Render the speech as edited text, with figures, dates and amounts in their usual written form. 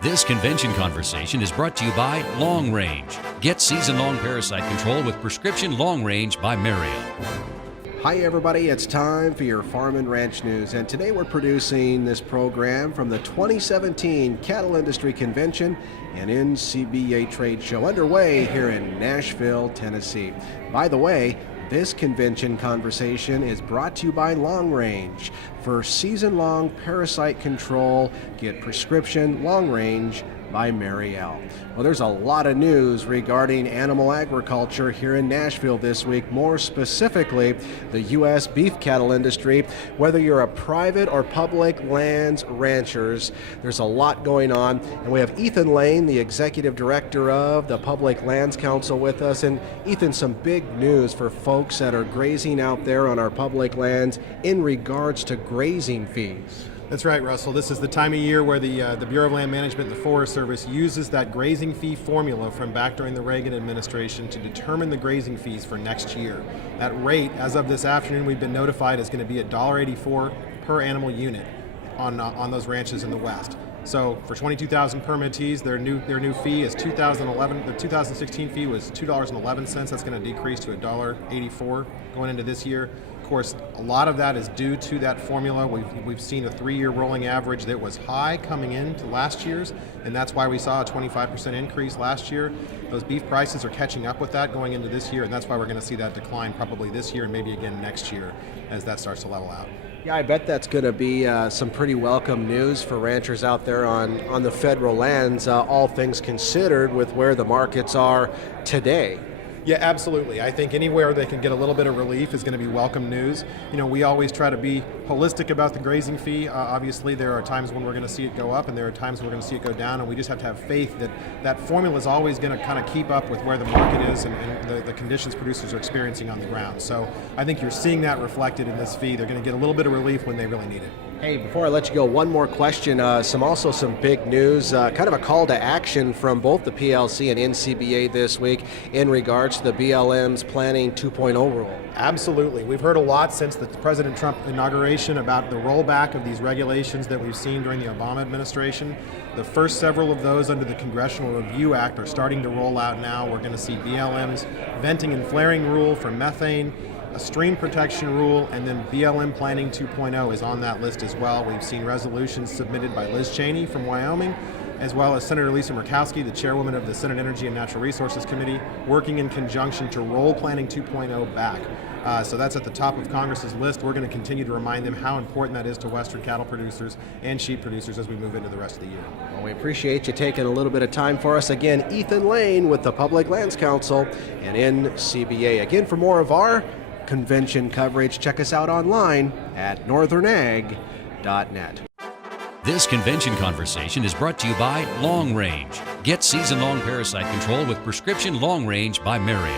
This convention conversation is brought to you by Long Range. Get season-long parasite control with prescription Long Range by Mario. Hi everybody, it's time for your Farm and Ranch News, and today we're producing this program from the 2017 Cattle Industry Convention and NCBA Trade Show underway here in Nashville, Tennessee. By the way, this convention conversation is brought to you by Long Range. For season-long parasite control, get prescription Long Range by Marielle. Well, there's a lot of news regarding animal agriculture here in Nashville this week, more specifically the U.S. beef cattle industry. Whether you're a private or public lands ranchers, there's a lot going on. And we have Ethan Lane, the executive director of the Public Lands Council, with us. And Ethan, some big news for folks that are grazing out there on our public lands in regards to grazing fees. That's right, Russell. This is the time of year where the Bureau of Land Management and the Forest Service uses that grazing fee formula from back during the Reagan administration to determine the grazing fees for next year. That rate, as of this afternoon, we've been notified is going to be $1.84 per animal unit on those ranches in the West. So for 22,000 permittees, their new fee is 2011. The 2016 fee was $2.11. That's going to decrease to $1.84 going into this year. Of course, a lot of that is due to that formula. We've seen a 3-year rolling average that was high coming into last year's, and that's why we saw a 25% increase last year. Those beef prices are catching up with that going into this year, and that's why we're going to see that decline probably this year and maybe again next year as that starts to level out. Yeah, I bet that's going to be some pretty welcome news for ranchers out there on the federal lands, all things considered with where the markets are today. Yeah, absolutely. I think anywhere they can get a little bit of relief is going to be welcome news. You know, we always try to be holistic about the grazing fee. Obviously, there are times when we're going to see it go up and there are times when we're going to see it go down, and we just have to have faith that that formula is always going to kind of keep up with where the market is and the conditions producers are experiencing on the ground. So I think you're seeing that reflected in this fee. They're going to get a little bit of relief when they really need it. Hey, before I let you go, one more question. Some big news, kind of a call to action from both the PLC and NCBA this week in regards to the BLM's Planning 2.0 rule. Absolutely. We've heard a lot since the President Trump inauguration about the rollback of these regulations that we've seen during the Obama administration. The first several of those under the Congressional Review Act are starting to roll out now. We're going to see BLM's venting and flaring rule for methane, a stream protection rule, and then BLM Planning 2.0 is on that list as well. We've seen resolutions submitted by Liz Cheney from Wyoming, as well as Senator Lisa Murkowski, the chairwoman of the Senate Energy and Natural Resources Committee, working in conjunction to roll Planning 2.0 back. So that's at the top of Congress's list. We're going to continue to remind them how important that is to Western cattle producers and sheep producers as we move into the rest of the year. Well, we appreciate you taking a little bit of time for us. Again, Ethan Lane with the Public Lands Council and NCBA. Again, for more of our convention coverage, check us out online at northernag.net. This convention conversation is brought to you by Long Range. Get season-long parasite control with prescription Long Range by Mario.